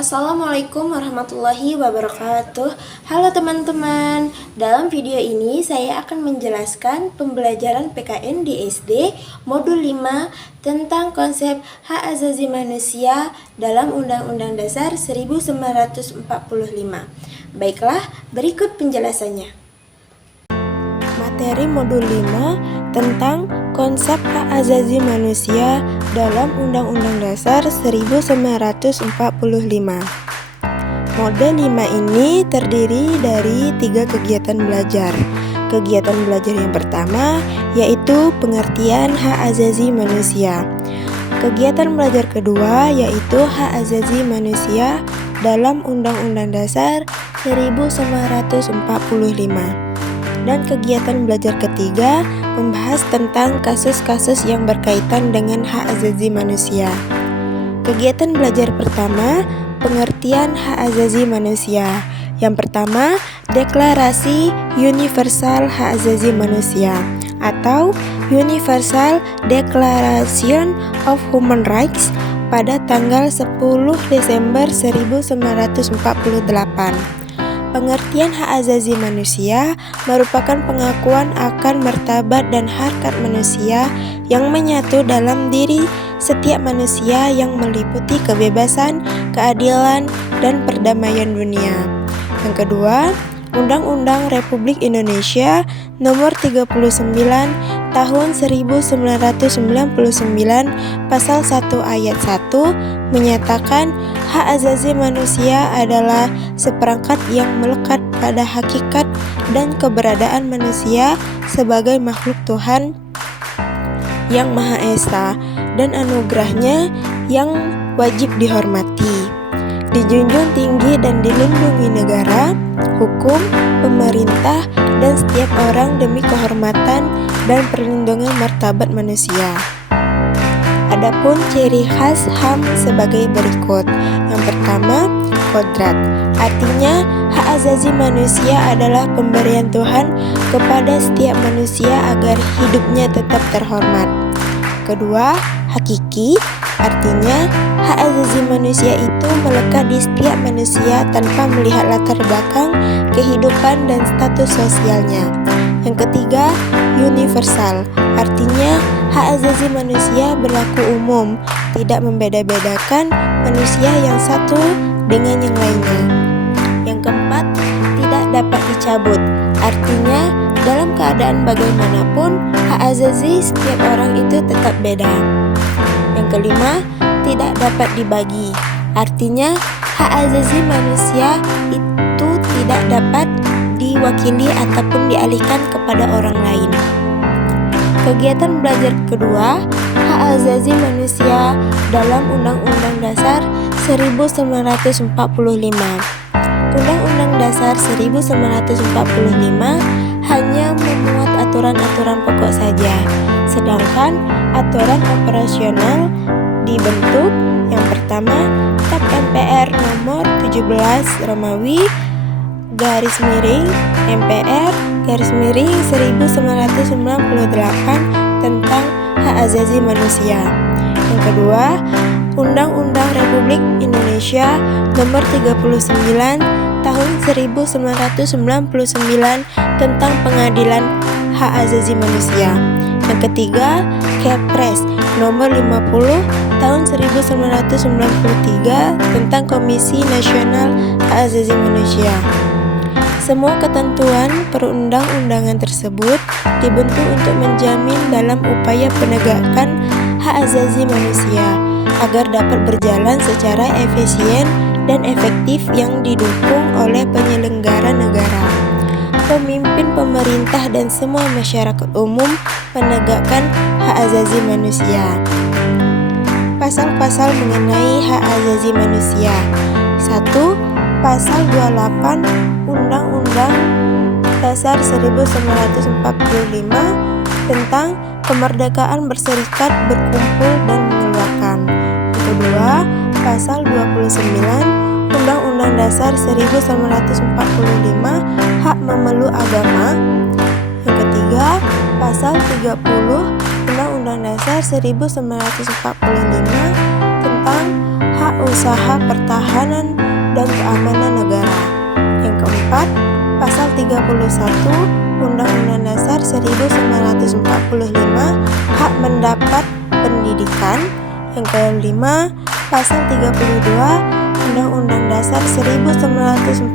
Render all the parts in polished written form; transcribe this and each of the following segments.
Assalamualaikum warahmatullahi wabarakatuh. Halo teman-teman, dalam video ini saya akan menjelaskan pembelajaran PKN di SD Modul 5 tentang konsep hak asasi manusia dalam Undang-Undang Dasar 1945. Baiklah, berikut penjelasannya. Materi Modul 5 tentang konsep hak asasi manusia dalam Undang-Undang Dasar 1945. Model 5 ini terdiri dari 3 kegiatan belajar. Kegiatan belajar yang pertama yaitu pengertian hak asasi manusia. Kegiatan belajar kedua yaitu hak asasi manusia dalam Undang-Undang Dasar 1945. Dan kegiatan belajar ketiga membahas tentang kasus-kasus yang berkaitan dengan hak asasi manusia. Kegiatan belajar pertama, pengertian hak asasi manusia. Yang pertama, Deklarasi Universal Hak Asasi Manusia atau Universal Declaration of Human Rights pada tanggal 10 Desember 1948. Pengertian hak asasi manusia merupakan pengakuan akan martabat dan harkat manusia yang menyatu dalam diri setiap manusia yang meliputi kebebasan, keadilan, dan perdamaian dunia. Yang kedua, Undang-Undang Republik Indonesia Nomor 39 Tahun 1999 Pasal 1 Ayat 1 menyatakan hak asasi manusia adalah seperangkat yang melekat pada hakikat dan keberadaan manusia sebagai makhluk Tuhan yang Maha Esa dan anugerahnya yang wajib dihormati, dijunjung tinggi dan dilindungi negara, hukum, pemerintah, dan setiap orang demi kehormatan dan perlindungan martabat manusia. Adapun ciri khas HAM sebagai berikut. Yang pertama, kodrat. Artinya, hak asasi manusia adalah pemberian Tuhan kepada setiap manusia agar hidupnya tetap terhormat. Kedua, hakiki. Artinya, hak asasi manusia itu melekat di setiap manusia tanpa melihat latar belakang, kehidupan, dan status sosialnya. Yang ketiga, universal. Artinya, hak asasi manusia berlaku umum, tidak membeda-bedakan manusia yang satu dengan yang lainnya. Yang keempat, tidak dapat dicabut. Artinya, dalam keadaan bagaimanapun, hak asasi setiap orang itu tetap beda. Yang kelima, tidak dapat dibagi. Artinya, hak asasi manusia itu tidak dapat diwakili ataupun dialihkan kepada orang lain. Kegiatan belajar kedua, hak asasi manusia dalam Undang-Undang Dasar 1945. Undang-Undang Dasar 1945 hanya memuat aturan-aturan pokok saja, sedangkan aturan operasional dibentuk yang pertama TAP MPR nomor 17 Romawi _MPR _1998 tentang hak asasi manusia. Yang kedua, Undang-Undang Republik Indonesia Nomor 39 Tahun 1999 tentang Pengadilan Hak Asasi Manusia. Yang ketiga, Kepres Nomor 50 Tahun 1993 tentang Komisi Nasional Hak Asasi Manusia. Semua ketentuan perundang-undangan tersebut dibentuk untuk menjamin dalam upaya penegakan hak asasi manusia agar dapat berjalan secara efisien dan efektif yang didukung oleh penyelenggara negara, pemimpin pemerintah dan semua masyarakat umum menegakkan hak asasi manusia. Pasal-pasal mengenai hak asasi manusia. 1. Pasal 28 Undang-Undang Dasar 1945 tentang kemerdekaan berserikat, berkumpul, dan mengeluarkan. Yang kedua, Pasal 29 Undang-Undang Dasar 1945 hak memeluk agama. Yang ketiga, Pasal 30 Undang-Undang Dasar 1945 tentang hak hak usaha pertahanan dan keamanan negara. Yang keempat, pasal 31 Undang-Undang Dasar 1945 hak mendapat pendidikan. Yang kelima, pasal 32 Undang-Undang Dasar 1945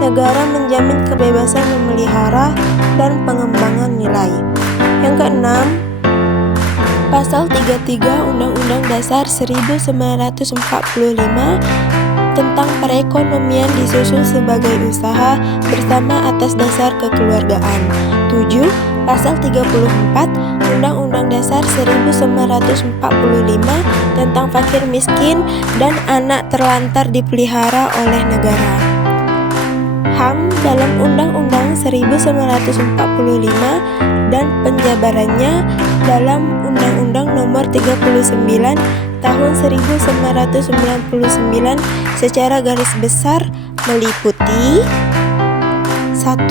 negara menjamin kebebasan memelihara dan pengembangan nilai. Yang keenam, pasal 33 Undang-Undang Dasar 1945 tentang perekonomian disusun sebagai usaha bersama atas dasar kekeluargaan. 7. Pasal 34 Undang-Undang Dasar 1945 tentang fakir miskin dan anak terlantar dipelihara oleh negara. HAM dalam Undang-Undang 1945 dan penjabarannya dalam Undang-Undang Nomor 39 Tahun 1999 secara garis besar meliputi 1.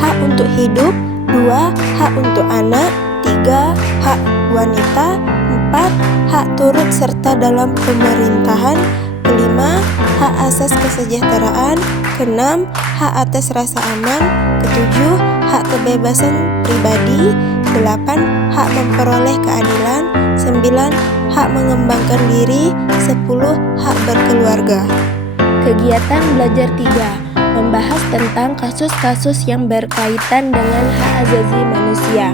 Hak untuk hidup, 2. Hak untuk anak, 3. Hak wanita, 4. Hak turut serta dalam pemerintahan, 5. Hak asas kesejahteraan, 6. Hak atas rasa aman, 7. Hak kebebasan pribadi, 8. Hak memperoleh keadilan, 9. Hak mengembangkan diri, 10. Hak berkeluarga. Kegiatan belajar 3 membahas tentang kasus-kasus yang berkaitan dengan hak asasi manusia.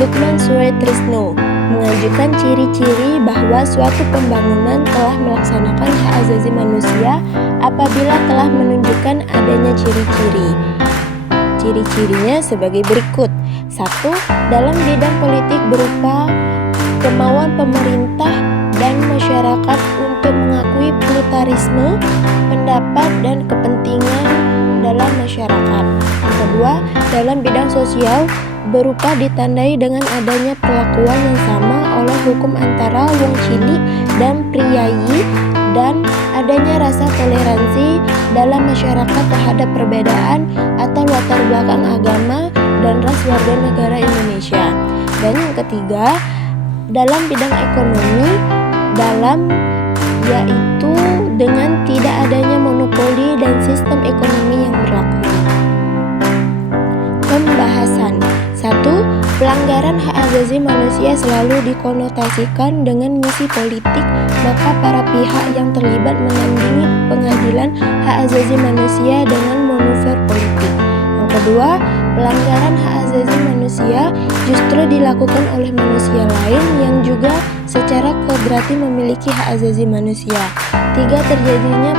Lukman Suetrisno mengajukan ciri-ciri bahwa suatu pembangunan telah melaksanakan hak asasi manusia apabila telah menunjukkan adanya ciri-ciri. Ciri-cirinya sebagai berikut. 1. Dalam bidang politik berupa kemauan pemerintah dan masyarakat untuk mengakui pluralisme pendapat dan kepentingan dalam masyarakat. Yang kedua, dalam bidang sosial berupa ditandai dengan adanya perlakuan yang sama oleh hukum antara wong cilik dan priyayi dan adanya rasa toleransi dalam masyarakat terhadap perbedaan atau latar belakang agama dan ras warga negara Indonesia. Dan yang ketiga, dalam bidang ekonomi yaitu dengan tidak adanya monopoli dan sistem ekonomi yang berlaku. Pembahasan 1. Pelanggaran hak asasi manusia selalu dikonotasikan dengan misi politik, maka para pihak yang terlibat menandingi pengadilan hak asasi manusia dengan manuver politik. Yang kedua, pelanggaran hak asasi manusia justru dilakukan oleh manusia lain yang juga secara kodrati memiliki hak asasi manusia. 3. Terjadinya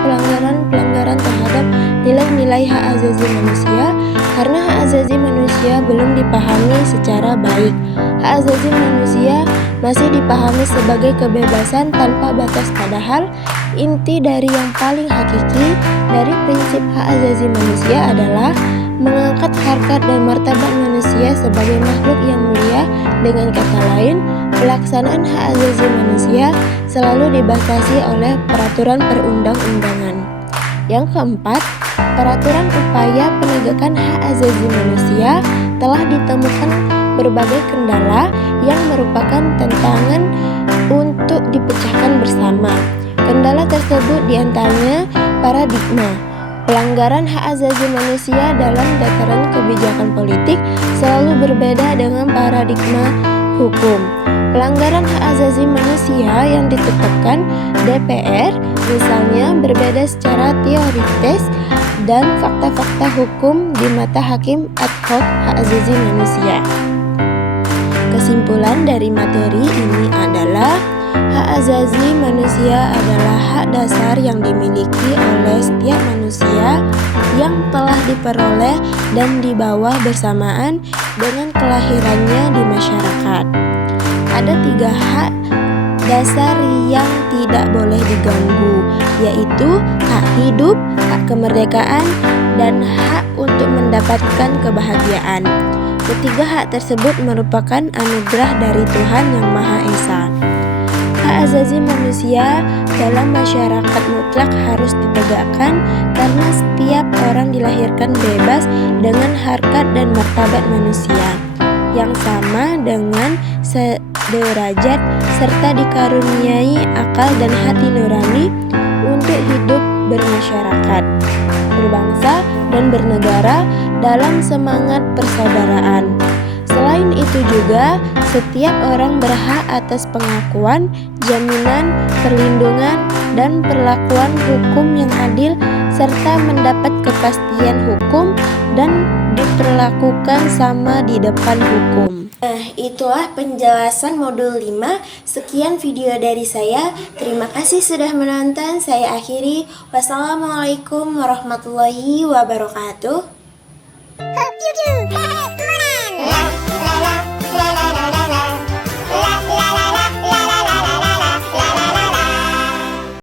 pelanggaran terhadap nilai-nilai hak asasi manusia karena hak asasi manusia belum dipahami secara baik. Hak asasi manusia masih dipahami sebagai kebebasan tanpa batas, padahal inti dari yang paling hakiki dari prinsip hak asasi manusia adalah mengangkat harkat dan martabat manusia sebagai makhluk yang mulia. Dengan kata lain, pelaksanaan hak asasi manusia selalu dibatasi oleh peraturan perundang-undangan. Yang keempat, peraturan upaya penegakan hak asasi manusia telah ditemukan berbagai kendala yang merupakan tantangan untuk dipecahkan bersama. Kendala tersebut diantaranya paradigma. Pelanggaran hak asasi manusia dalam tataran kebijakan politik selalu berbeda dengan paradigma hukum. Pelanggaran hak asasi manusia yang ditetapkan DPR misalnya berbeda secara teoritis dan fakta-fakta hukum di mata hakim ad hoc hak asasi manusia. Kesimpulan dari materi ini adalah hak asasi manusia adalah hak dasar yang dimiliki oleh setiap manusia yang telah diperoleh dan dibawa bersamaan dengan kelahirannya di masyarakat. Ada 3 hak dasar yang tidak boleh diganggu, yaitu hak hidup, hak kemerdekaan, dan hak untuk mendapatkan kebahagiaan. Ketiga hak tersebut merupakan anugerah dari Tuhan Yang Maha Esa. Hak asasi manusia dalam masyarakat mutlak harus ditegakkan karena setiap orang dilahirkan bebas dengan harkat dan martabat manusia. yang sama dengan sederajat serta dikaruniai akal dan hati nurani untuk hidup bermasyarakat, berbangsa, dan bernegara dalam semangat persaudaraan. Selain itu juga, setiap orang berhak atas pengakuan, jaminan, perlindungan, dan perlakuan hukum yang adil, serta mendapat kepastian hukum dan diperlakukan sama di depan hukum. Itulah penjelasan modul 5. Sekian video dari saya. Terima kasih sudah menonton. Saya akhiri. Wassalamualaikum warahmatullahi wabarakatuh.